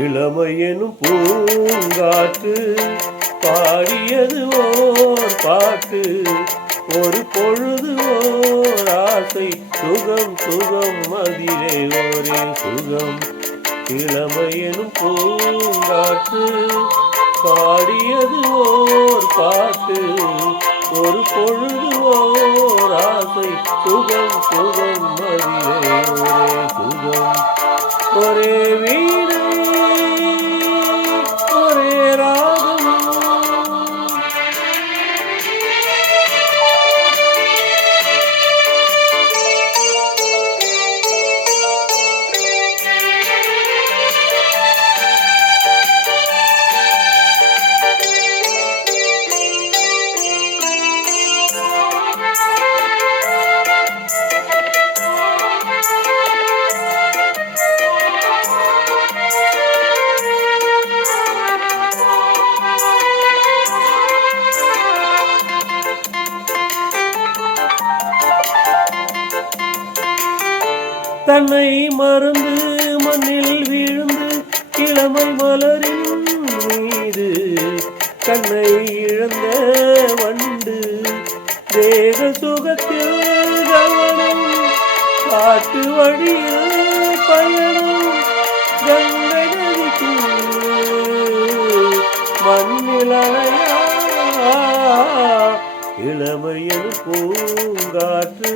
இளமையெனும் பூங்காற்று பாடியது ஓர் பாட்டு ஒரு பொழுது ஓர் ஆசை சுகம் சுகம் மதிலே ஓரே சுகம். இளமையெனும் பூங்காற்று பாடியது ஓர் பாட்டு ஒரு பொழுது ஓர் ஆசை சுகம் சுகம் அதிலே ஒரே சுகம் ஒரே வீணை தன்னை மறந்து மண்ணில் விழுந்து இளமை மலரின் மீது தன்னை இழந்த வண்டு தேக சுகத்தில் கவனம் காட்டு வழியில் பயணம் கங்கை நதிக்கு மண்ணில் அலையா இளமையில் பூங்காற்று.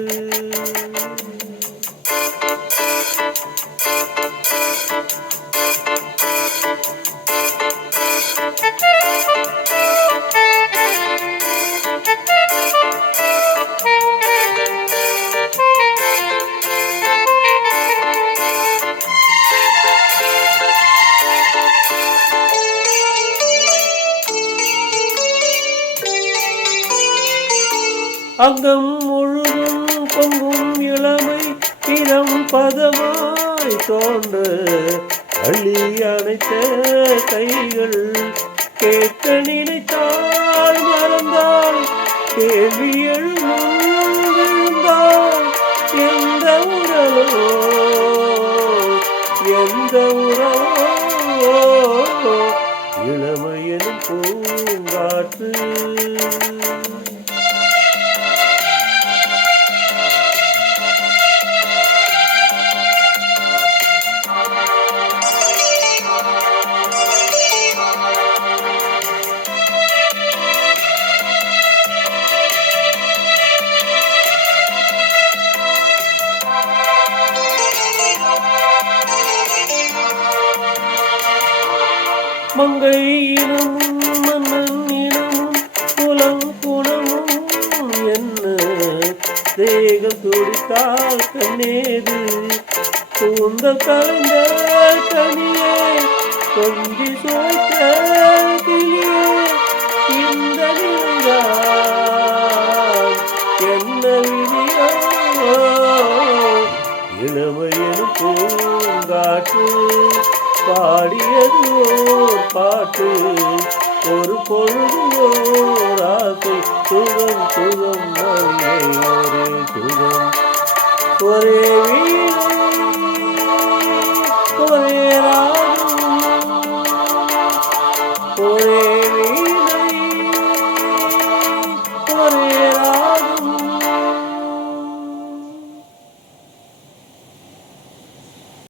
அங்கம் முழுதும் பொங்கும் இளமை இளம் பதமாய் தோன்று அள்ளி அணைத்த கைகள் கேட்க நினைத்தால் மறந்தால் கேள்வி எழுந்தால் எந்த உறவோ எந்த உறவோ இளமையனும் பூங்காற்று மங்கை இனமும் மன்னன் இனமும் குலம் குணமும் என்ன தேகம் துடித்தால் கண்ணேது. கூந்தல் கலந்த கனியே கொஞ்சி சுவைத்த கிளியே. இந்த என்ன விதியோ? இளமையனும் பூங்காற்று பாடியது ஓர் பாட்டு. ஒரு பொழுது ஓர் ஆசை. சுகம் சுகம் ஒரே சுகம். ஒரே வீணை